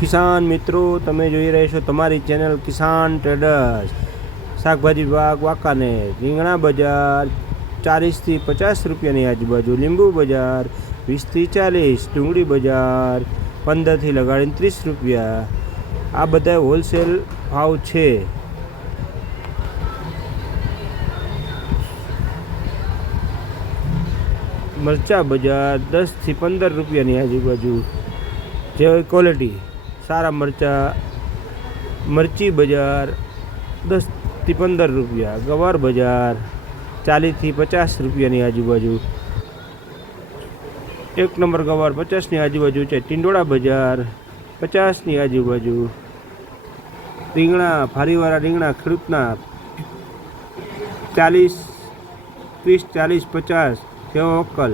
કિસાન મિત્રો, તમે જોઈ રહ્યા છો તમારી ચેનલ કિસાન ટ્રેડર્સ. શાકભાજી વિભાગ વાંકાનેર. રીંગણા બજાર 40 થી 50 રૂપિયાની આજુબાજુ, લીંબુ બજાર 20 થી 40, ડુંગળી બજાર 15 થી લગાડીને 30 રૂપિયા. આ બધા હોલસેલ ભાવ છે. મરચા બજાર 10 થી 15 રૂપિયાની આજુબાજુ, જે ક્વોલિટી સારા મરચી બજાર 10 થી 15 રૂપિયા. ગવાર બજાર 40 થી 50 રૂપિયાની આજુબાજુ. એક નંબર ગવાર 50ની આજુબાજુ છે. ટિંડોળા બજાર 50ની આજુબાજુ. રીંગણા, ભારીવાળા રીંગણા ખેડૂતના 30, 40, 50 સેવા વક્કલ.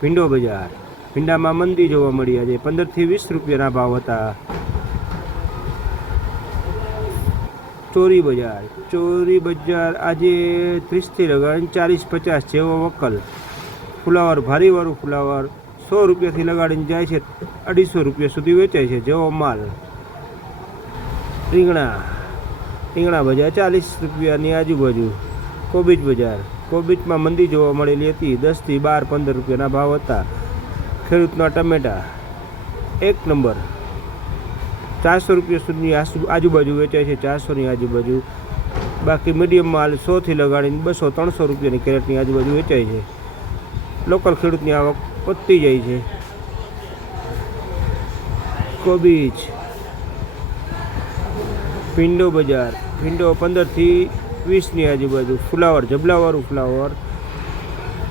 ભીંડો બજાર, ભીંડામાં મંદી જોવા મળી. આજે 15 થી 20 રૂપિયાના ભાવ હતા. ચોરી બજાર આજે 30 થી લગાડીને 40, 50 જેવો વક્કલ. ફુલાવર, ભારીવાળું ફુલાવર 100 રૂપિયાથી લગાડીને જાય છે 250 રૂપિયા સુધી વેચાય છે જેવો માલ. રીંગણા બજાર 40 રૂપિયાની આજુબાજુ. કોબીજમાં મંદી જોવા મળેલી હતી. 10 થી 12, 15 રૂપિયાના ભાવ હતા. ખેડૂતના ટમેટા એક નંબર 400 રૂપિયા સુધી આજુબાજુ વેચાય છે. 400ની આજુબાજુ. બાકી મીડિયમ માલ 100 થી લગાડીને 200, 300 રૂપિયાની કેરેટની આજુબાજુ વેચાય છે. લોકલ ખેડૂતની આવક વધતી જાય છે. કોબીજ. ભીંડો બજાર 15 થી 20ની આજુબાજુ. ફુલાવર, જબલાવાળું ફુલાવર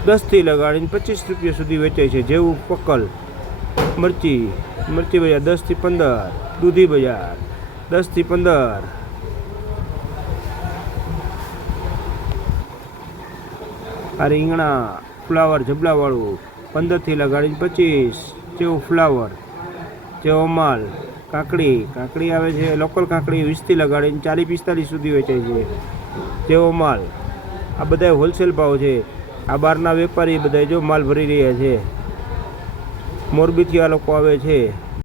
10 થી લગાડીને 25 રૂપિયા સુધી વેચાય છે જેવું પકલ. મરચી બજાર 10 થી 15. દૂધી બજાર 10 થી 15. આ રીંગણા ફુલાવર જબલાવાળું 15 થી લગાડીને 25 જેવું ફુલાવર જેવો માલ. કાકડી આવે છે લોકલ કાકડી 20 થી લગાડીને 40, 45 સુધી વેચાય છે જેવો માલ. આ બધા હોલસેલ ભાવ છે. આ બહારના વેપારી બધા જો માલ ભરી રહ્યા છે. મોરબીથી આ લોકો આવે છે.